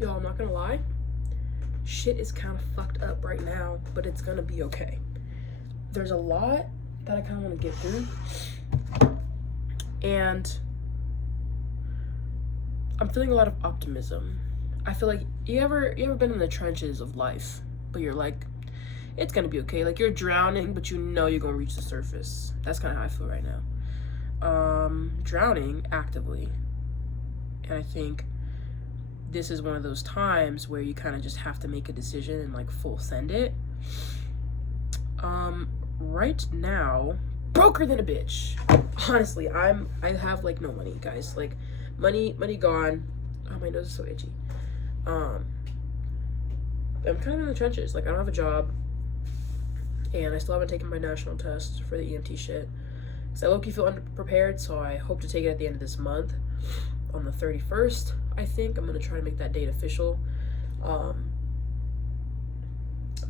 Y'all, I'm not gonna lie. Shit is kind of fucked up right now, but it's gonna be okay. There's a lot that I kind of want to get through. And I'm feeling a lot of optimism. I feel like you ever been in the trenches of life, but you're like, it's gonna be okay. Like you're drowning, but you know you're gonna reach the surface. That's kind of how I feel right now. Drowning actively. And I think this is one of those times where you kind of just have to make a decision and like full send it. Right now, broker than a bitch. Honestly, I have like no money, guys. Like money gone. Oh, my nose is so itchy. I'm kind of in the trenches. Like I don't have a job, and I still haven't taken my national test for the EMT shit. Cause I low-key feel underprepared, so I hope to take it at the end of this month, on the 31st. I think I'm gonna try to make that date official.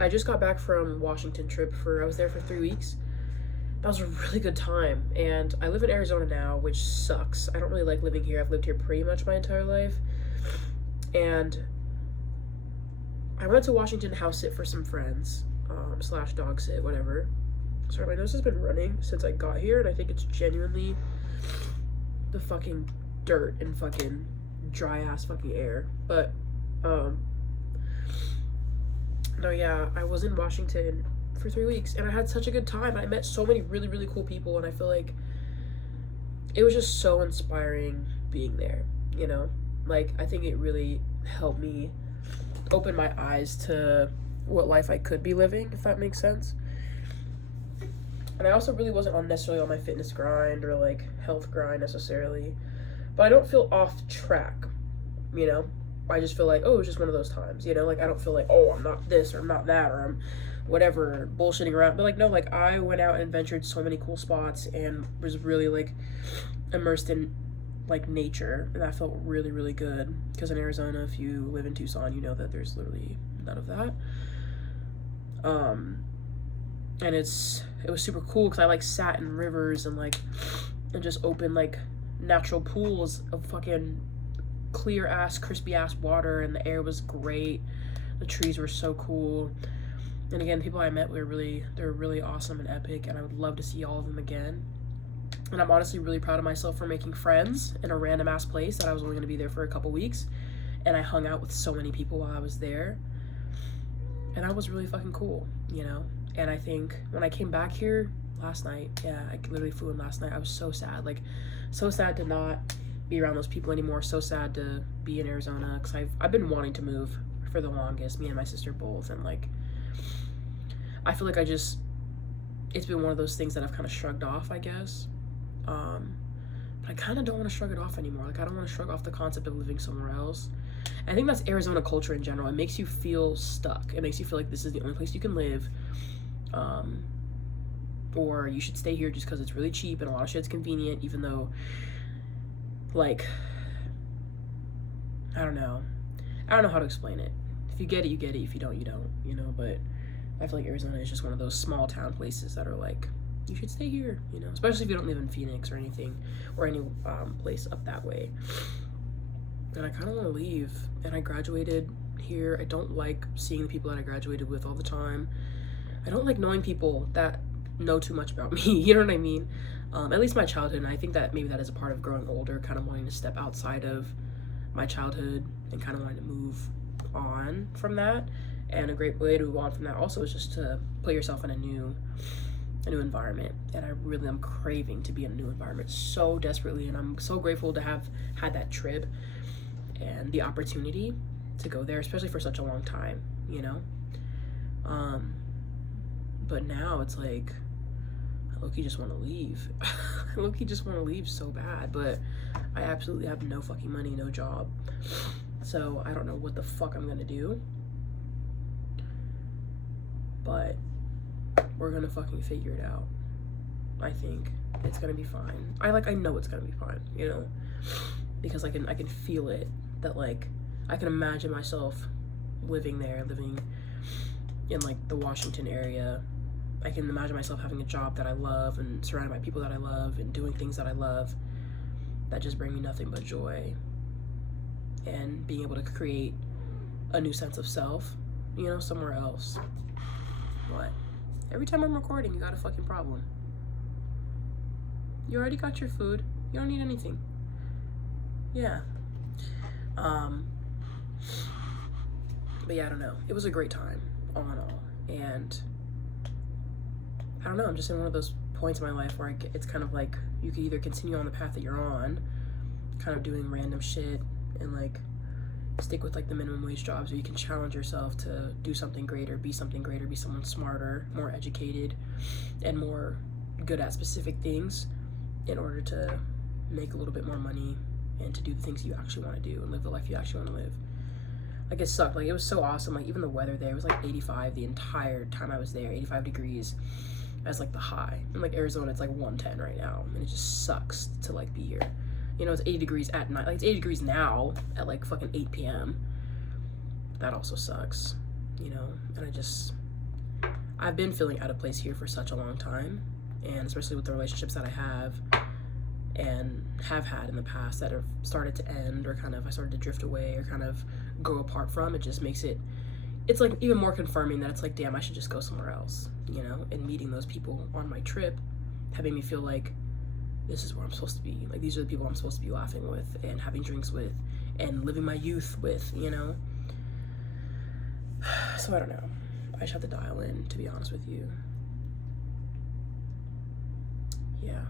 I just got back from Washington trip I was there for 3 weeks. That was a really good time, and I live in Arizona now, which sucks. I don't really like living here. I've lived here pretty much my entire life, and I went to Washington house sit for some friends, / dog sit, whatever. Sorry, my nose has been running since I got here, and I think it's genuinely the fucking dirt and fucking dry ass fucking air. But no, yeah, I was in Washington for 3 weeks, and I had such a good time. I met so many really, really cool people, and I feel like it was just so inspiring being there, you know? Like, I think it really helped me open my eyes to what life I could be living, if that makes sense. And I also really wasn't necessarily on my fitness grind or, like, health grind necessarily. But I don't feel off track, you know? I just feel like, oh, it was just one of those times, you know? Like, I don't feel like, oh, I'm not this or I'm not that or I'm whatever, bullshitting around. But, like, no, like, I went out and ventured so many cool spots and was really, like, immersed in, like, nature. And that felt really, really good. Because in Arizona, if you live in Tucson, you know that there's literally none of that. And it was super cool because I, like, sat in rivers and, like, and just open, like, natural pools of fucking clear ass crispy ass water, and the air was great. The trees were so cool, and again, the people I met they're really awesome and epic, and I would love to see all of them again. And I'm honestly really proud of myself for making friends in a random ass place that I was only going to be there for a couple weeks, and I hung out with so many people while I was there, and that was really fucking cool, you know. And I think when I came back here last night, I literally flew in last night, I was so sad, like so sad to not be around those people anymore, so sad to be in Arizona, because I've been wanting to move for the longest, me and my sister both, and like I feel like it's been one of those things that I've kind of shrugged off, I guess, but I kind of don't want to shrug it off anymore. Like I don't want to shrug off the concept of living somewhere else. And I think that's Arizona culture in general. It makes you feel stuck. It makes you feel like this is the only place you can live, or you should stay here just because it's really cheap and a lot of shit's convenient, even though, like, I don't know how to explain it. If you get it, you get it. If you don't, you don't, you know. But I feel like Arizona is just one of those small town places that are like, you should stay here, you know, especially if you don't live in Phoenix or anything, or any place up that way. And I kind of want to leave. And I graduated here. I don't like seeing the people that I graduated with all the time. I don't like knowing people that know too much about me, you know what I mean? At least my childhood, and I think that maybe that is a part of growing older, kind of wanting to step outside of my childhood and kind of wanting to move on from that. And a great way to move on from that also is just to put yourself in a new environment. And I really am craving to be in a new environment so desperately, and I'm so grateful to have had that trip and the opportunity to go there, especially for such a long time, you know? But now it's like, I low-key just want to leave. I low-key just want to leave so bad, but I absolutely have no fucking money, no job. So I don't know what the fuck I'm gonna do. But we're gonna fucking figure it out. I think it's gonna be fine. I know it's gonna be fine, you know? Because I can feel it, that like, I can imagine myself living there, living in like the Washington area. I can imagine myself having a job that I love and surrounded by people that I love and doing things that I love that just bring me nothing but joy, and being able to create a new sense of self, you know, somewhere else. What? Every time I'm recording, you got a fucking problem. You already got your food. You don't need anything. Yeah. But yeah, I don't know. It was a great time, all in all. And I don't know, I'm just in one of those points in my life where it's kind of like you can either continue on the path that you're on, kind of doing random shit and like stick with like the minimum wage jobs, or you can challenge yourself to do something greater, be someone smarter, more educated, and more good at specific things in order to make a little bit more money and to do the things you actually want to do and live the life you actually want to live. Like, it sucked. Like, it was so awesome. Like, even the weather there was like 85 the entire time I was there, 85 degrees as like the high. In like Arizona, it's like 110 right now, and it just sucks to like be here. You know, it's 80 degrees at night. Like, it's 80 degrees now at like fucking 8 p.m. That also sucks, you know. And I've been feeling out of place here for such a long time, and especially with the relationships that I have and have had in the past that have started to end, or kind of I started to drift away or kind of go apart from. It just makes it's like even more confirming that it's like, damn, I should just go somewhere else, you know. And meeting those people on my trip having me feel like this is where I'm supposed to be. Like, these are the people I'm supposed to be laughing with and having drinks with and living my youth with, you know. So I don't know, I just have to dial in, to be honest with you. Yeah,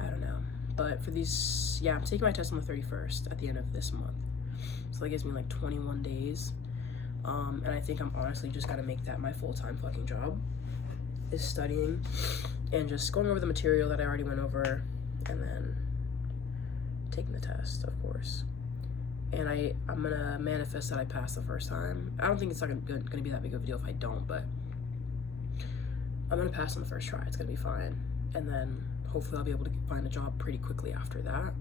I don't know. But for these, yeah, I'm taking my test on the 31st at the end of this month. So that gives me like 21 days. And I think I'm honestly just gotta make that my full-time fucking job, is studying and just going over the material that I already went over, and then taking the test, of course. And I'm gonna manifest that I pass the first time. I don't think it's not gonna be that big of a deal if I don't, but I'm gonna pass on the first try. It's gonna be fine. And then hopefully I'll be able to find a job pretty quickly after that.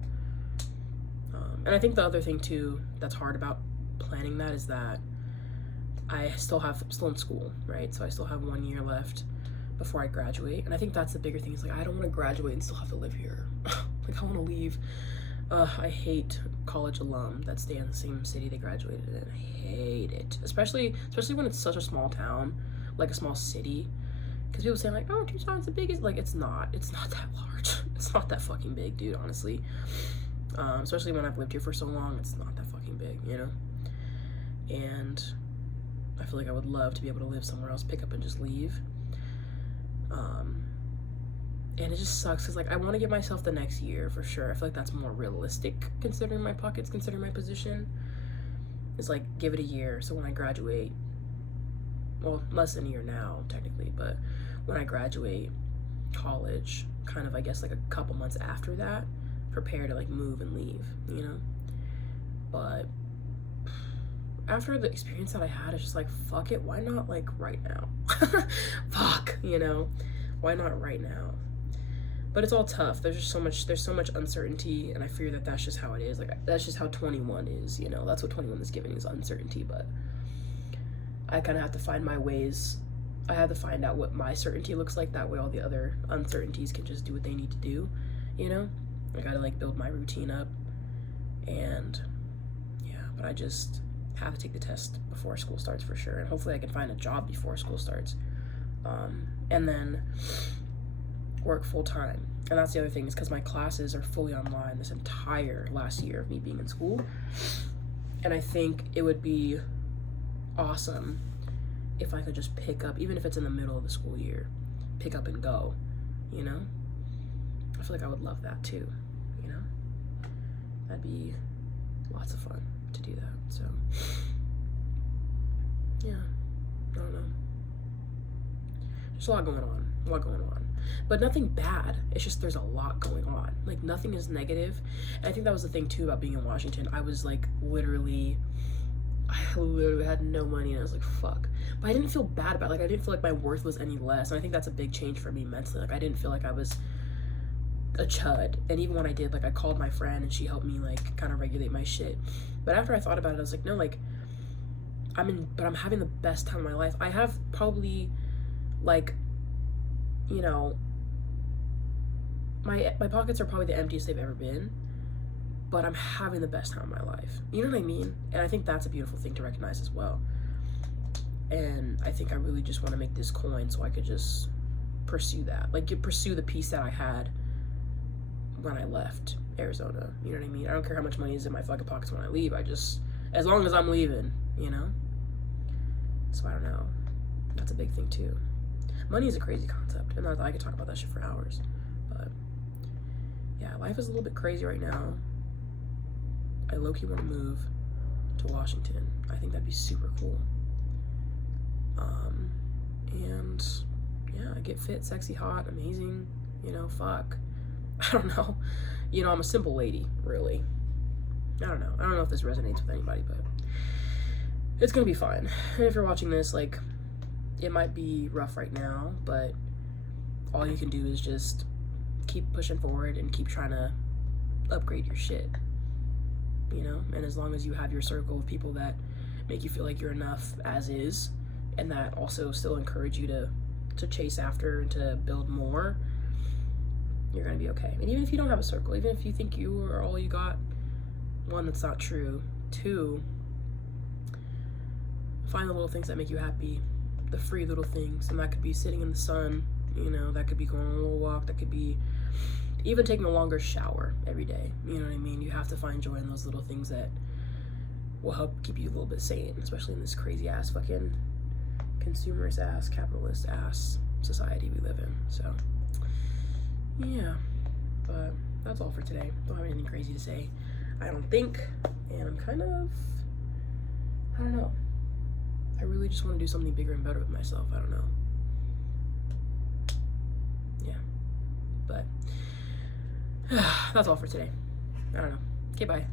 And I think the other thing too that's hard about planning that is that I'm still in school, right? So I still have 1 year left before I graduate. And I think that's the bigger thing, is like, I don't want to graduate and still have to live here. Like, I want to leave. I hate college alum that stay in the same city they graduated in. I hate it. Especially when it's such a small town, like a small city. Because people say like, oh, Tucson's the biggest. Like, it's not that large. It's not that fucking big, dude, honestly. Especially when I've lived here for so long, it's not that fucking big, you know? And I feel like I would love to be able to live somewhere else, pick up and just leave. And it just sucks because, like, I want to give myself the next year for sure. I feel like that's more realistic considering my pockets, considering my position. It's like, give it a year. So when I graduate, well, less than a year now, technically, but when I graduate college, kind of, I guess, like a couple months after that, prepare to, like, move and leave, you know? But after the experience that I had, it's just like, fuck it, why not, like, right now? Fuck, you know? Why not right now? But it's all tough. There's so much uncertainty, and I fear that that's just how it is. Like, that's just how 21 is, you know? That's what 21 is giving, is uncertainty, but I kind of have to find my ways. I have to find out what my certainty looks like. That way all the other uncertainties can just do what they need to do, you know? I gotta, like, build my routine up, and yeah, but I just have to take the test before school starts for sure, and hopefully I can find a job before school starts, and then work full-time. And that's the other thing, is because my classes are fully online this entire last year of me being in school, and I think it would be awesome if I could just pick up, even if it's in the middle of the school year, pick up and go, you know? I feel like I would love that too, you know? That'd be lots of fun to do that, so yeah, I don't know. There's a lot going on, but nothing bad. It's just there's a lot going on. Like, nothing is negative. And I think that was the thing too about being in Washington. I literally had no money, and I was like, fuck. But I didn't feel bad about it. Like, I didn't feel like my worth was any less, and I think that's a big change for me mentally. Like, I didn't feel like I was a chud. And even when I did, like, I called my friend and she helped me, like, kind of regulate my shit. But after I thought about it, I was like, no, like, but I'm having the best time of my life. I have probably, like, you know, my pockets are probably the emptiest they've ever been, but I'm having the best time of my life. You know what I mean? And I think that's a beautiful thing to recognize as well. And I think I really just want to make this coin so I could just pursue that. Like, pursue the peace that I had when I left Arizona. You know what I mean? I don't care how much money is in my fucking pockets when I leave. I just, as long as I'm leaving, you know? So I don't know. That's a big thing too. Money is a crazy concept, and I could talk about that shit for hours. But yeah, life is a little bit crazy right now. I low-key want to move to Washington. I think that'd be super cool. And yeah, get fit, sexy, hot, amazing, you know, fuck. I don't know. You know, I'm a simple lady, really. I don't know if this resonates with anybody, but it's gonna be fine. And if you're watching this, like, it might be rough right now, but all you can do is just keep pushing forward and keep trying to upgrade your shit, you know? And as long as you have your circle of people that make you feel like you're enough as is, and that also still encourage you to chase after and to build more, you're gonna be okay. And even if you don't have a circle, even if you think you are all you got, one, that's not true. Two, find the little things that make you happy, the free little things, and that could be sitting in the sun, you know, that could be going on a little walk, that could be even taking a longer shower every day, you know what I mean? You have to find joy in those little things that will help keep you a little bit sane, especially in this crazy ass fucking consumerist ass, capitalist ass society we live in. So yeah, but that's all for today. Don't have anything crazy to say, I don't think, and I'm kind of, I don't know, I really just want to do something bigger and better with myself. I don't know. Yeah, but that's all for today. I don't know. Okay, bye.